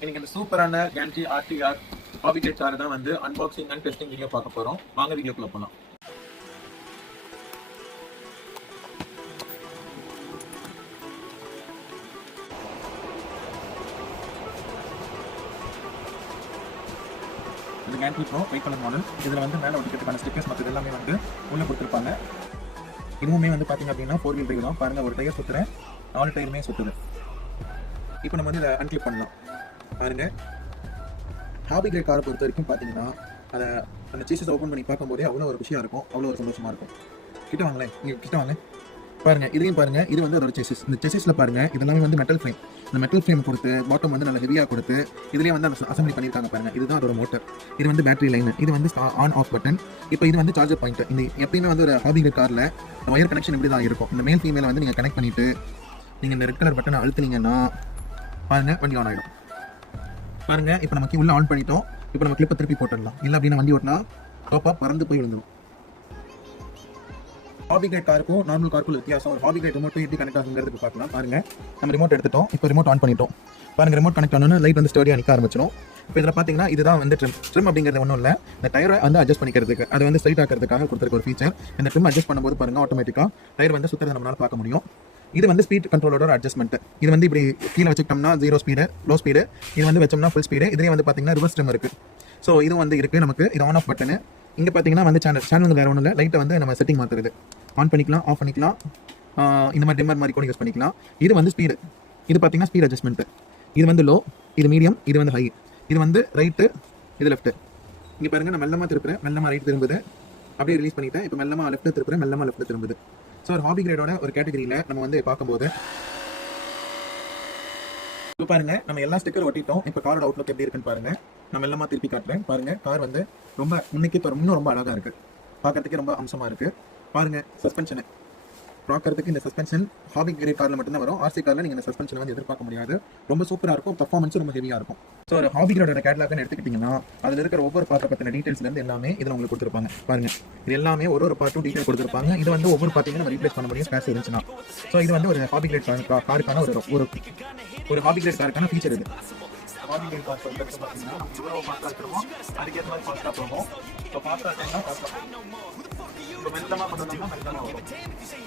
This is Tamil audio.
இன்னைக்கு இந்த சூப்பரான கேண்டி ஆர்டிஆர் ஹாபிடேட் கார் தான் வந்து அன்பாக்சிங் அண்ட் டெஸ்டிங் வீடியோ பார்க்க போறோம். வாங்க வீடியோக்குள்ள போலாம். இது candy bro white colour model. இதில் வந்து மேலே ஒட்டிக்கிறதுக்கான ஸ்டிக்கர்ஸ் மற்ற எல்லாமே வந்து உள்ளே கொடுத்துருப்பாங்க. இதுவுமே வந்து பார்த்தீங்க அப்படின்னா 4 வீல் டிரைவ் தான். பாருங்க, ஒரு டயர் சுற்றுறேன், 4 டயருமே சுற்றுது. இப்போ நம்ம வந்து இதை அன்கிளிப் பண்ணலாம். பாருங்க, ஹாபி கிரேட் காரை பொறுத்த வரைக்கும் பார்த்தீங்கன்னா அதை அந்த சீசஸ் ஓப்பன் பண்ணி பார்க்கும்போதே அவ்வளோ ஒரு விஷயம் இருக்கும், அவ்வளோ ஒரு சந்தோஷமாக இருக்கும். கிட்ட வாங்களேன், இங்கே கிட்ட வாங்க. பாருங்கள், இதையும் பாருங்கள், இது வந்து அதோட செஸஸ். இந்த செஸஸில் பாருங்கள், இதெல்லாமே வந்து மெட்டல் ஃப்ரேம். இந்த மெட்டல் ஃப்ரேம் கொடுத்து பாட்டம் வந்து நல்லா ஹெவியாக கொடுத்து இதுலேயே வந்து அந்த அசம்பிளி பண்ணியிருக்காங்க. பாருங்கள், இதுதான் அதோட மோட்டர். இது வந்து பேட்டரி லைன், இது வந்து ஆன் ஆஃப் பட்டன். இப்போ இது வந்து சார்ஜர் பாயிண்ட். இந்த எப்பயுமே வந்து ஒரு ஹாபி கிரேட் காரில் ஒயர் கனெக்ஷன் இப்படி தான் இருக்கும். இந்த மேல் ஃபீமேலை வந்து நீங்கள் கனெக்ட் பண்ணிவிட்டு நீங்கள் இந்த ரெட் கலர் பட்டனை அழுத்துனீங்கன்னா பாருங்கள், வண்டி ஆன் ஆகிடும். பாருங்கள், இப்போ நமக்கு உள்ளே ஆன் பண்ணிட்டோம். இப்போ நம்ம கிளிப்பை திருப்பி போட்டுடலாம். இல்லை அப்படின்னா வண்டி ஓட்டினா டாப்பாக பறந்து போய் விழுந்துடும். ஹாபி கிரேட் காருக்கும் நார்மல் காருக்கும் வித்தியாசம். ஒரு ஹாபி கிரேட் ரிமோட் எப்படி கனெக்ட் ஆகுங்கிறது பார்க்கலாம். பாருங்க, நம்ம ரிமோட் எடுத்துட்டோம். இப்போ ரிமோட் ஆன் பண்ணிட்டோம். பாருங்க, ரிமோட் கனெக்ட் ஆனோன்னா லைட் வந்து ஸ்டடியாக நிற்க ஆரம்பிச்சிடும். இப்போ இதில் பார்த்தீங்கன்னா இதுதான் வந்து ட்ரிம் அப்படிங்கிறது ஒன்றும் இல்லை. இந்த டயரை வந்து அட்ஜஸ்ட் பண்ணிக்கிறதுக்கு, அது வந்து ஸ்ட்ரைட் ஆக்கிறதுக்காக கொடுத்துருக்க ஒரு ஃபீச்சர். இந்த ட்ரிம் அட்ஜஸ்ட் பண்ணும்போது பாருங்க, ஆட்டோமேட்டிக்காக டயர் வந்து சுற்றுறதை நம்மளால் பார்க்க முடியும். இது வந்து ஸ்பீட் கண்ட்ரோலோட அட்ஜஸ்ட்மெண்ட். இது வந்து இப்படி கீழே வச்சுக்கிட்டோம்னா 0 ஸ்பீடு, லோ ஸ்பீடு. இது வந்து வச்சோம்னா ஃபுல் ஸ்பீடு. இதுலேயே வந்து பார்த்தீங்கன்னா ரிவர்ஸ் ட்ரிம் இருக்குது. ஸோ இது வந்து இருக்குது நமக்கு. இது ஆன் ஆஃப் பட்டனு. இங்கே பார்த்தீங்கன்னா வந்து சேனல் வேறு ஒன்றும் இல்லை. லைட்டை வந்து நம்ம செட்டிங் மாற்றுறது. ஆன் பண்ணிக்கலாம், ஆஃப் பண்ணிக்கலாம், இந்த மாதிரி டிம்மர் மாதிரி கூட யூஸ் பண்ணிக்கலாம். இது வந்து ஸ்பீடு. இது பார்த்தீங்கன்னா ஸ்பீட் அட்ஜஸ்ட்மெண்ட். இது வந்து லோ, இது மீடியம், இது வந்து ஹை. இது வந்து ரைட்டு, இது லெஃப்ட்டு. இங்கே பாருங்கள், நான் மெல்லமாக திருப்புறேன், மெல்லமாக ரைட் திரும்புது. அப்படியே ரிலீஸ் பண்ணிவிட்டேன். இப்போ மெல்லமாக லெஃப்ட்டில் திருப்புறேன், மெல்லமாக லெஃப்ட்டில் திரும்புது. ஸோ ஒரு ஹாபி கிரேடோட ஒரு கேட்டகரியில் நம்ம வந்து பார்க்கும்போது இப்போ பாருங்கள், நம்ம எல்லா ஸ்டிக்கர் ஒட்டிட்டோம். இப்போ காரோட அவுட்லுக் எப்படி இருக்குன்னு பாருங்கள். நான் மெல்லமாக திருப்பி காட்டுறேன். பாருங்கள், கார் வந்து ரொம்ப முன்னுக்கு இன்னும் ரொம்ப அழகாக இருக்குது. பார்க்கறதுக்கே ரொம்ப அம்சமாக இருக்குது. பாருங்கள், சஸ்பென்ஷனு பார்க்கறதுக்கு இந்த சஸ்பென்ஷன் ஹாபி கிரேட் காரில் மட்டும்தான் வரும். ஆர்சி காரில் நீங்கள் இந்த சஸ்பென்ஷன் வந்து எதிர்பார்க்க முடியாது. ரொம்ப சூப்பராக இருக்கும், பர்ஃபார்மன்ஸும் ரொம்ப ஹெவியாக இருக்கும். ஸோ ஒரு ஹாபி கிரேடோட கேட்லாக்னு எடுத்துக்கிட்டிங்கன்னா அதில் இருக்கிற ஒவ்வொரு பார்ட்டை பற்றின டீட்டெயில்ஸ்லேருந்து எல்லாமே இதில் உங்களுக்கு கொடுத்துருப்பாங்க. பாருங்கள், இது எல்லாமே ஒரு பார்ட்டும் டீட்டெயில் கொடுத்துருப்பாங்க. இது வந்து ஒவ்வொரு பார்ட்டியும் நம்ம ரீப்ளேஸ் பண்ண முடியும் ஸ்பேஸ் இருந்துச்சுன்னா. ஸோ இது வந்து ஒரு ஹாபி கிரேட் காருக்கான ஒரு ஹாபி கிரேட் காருக்கான ஃபீச்சர் இது. ஹாபி கிரேட் கார் பார்த்தீங்கன்னா நம்ம எவ்வளோ ஃபாஸ்ட்டாக இருக்கிறோமோ அதுக்கேற்ற மாதிரி ஃபாஸ்ட்டாக போகும். ஸோ ஃபாஸ்ட்டாக இருந்தால் ஃபாஸ்ட்டாக போகும். இப்போ மெல்லமாக பண்ணோம்னா மெல்லமாக வரும்.